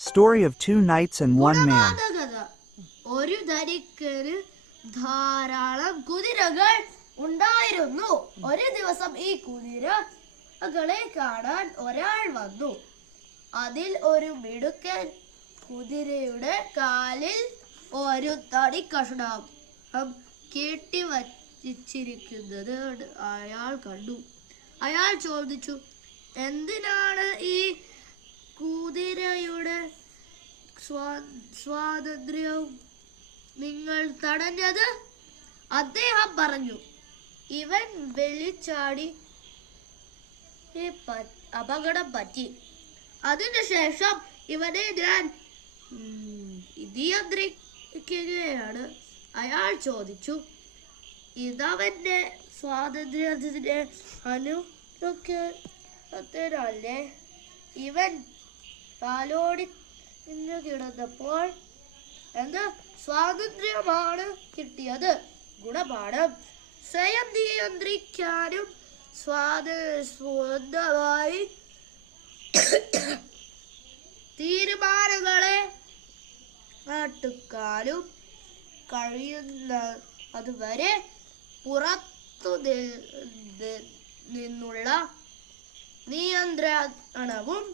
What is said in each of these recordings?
Story of two knights and one man. ഒരു ധനികന് ധാരാളം കുതിരകൾ ഉണ്ടായിരുന്നു. ഒരു ദിവസം ഈ കുതിരകളെ കാണാൻ ഒരാൾ വന്നു. അതിൽ ഒരു മിടുക്കൻ കുതിരയുടെ കാലിൽ ഒരു തടി കഷണം കെട്ടി വച്ചിരിക്കുന്നത് അയാൾ കണ്ടു. അയാൾ ചോദിച്ചു, എന്തിനാണ് ഈ കുതിരയുടെ സ്വാതന്ത്ര്യവും നിങ്ങൾ തടഞ്ഞത്? അദ്ദേഹം പറഞ്ഞു, ഇവൻ വെളിച്ചാടി അപകടം പറ്റി. അതിനുശേഷം ഇവനെ ഞാൻ നിയന്ത്രിക്കുകയാണ്. അയാൾ ചോദിച്ചു, ഇതവന്റെ സ്വാതന്ത്ര്യത്തിന്റെ അനുരൂപത്തിനല്ലേ? ഇവൻ കാലോടി കിടന്നപ്പോൾ എന്ത് സ്വാതന്ത്ര്യമാണ് കിട്ടിയത്? ഗുണപാഠം. സ്വയം നിയന്ത്രിക്കാനും സ്വന്തമായി തീരുമാനങ്ങളെ എടുക്കാനും കഴിയുന്ന അതുവരെ പുറത്തു നിന്നുള്ള നിയന്ത്രണവും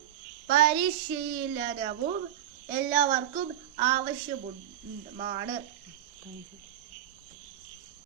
പരിശീലനവും എല്ലാവർക്കും ആവശ്യമാണ്.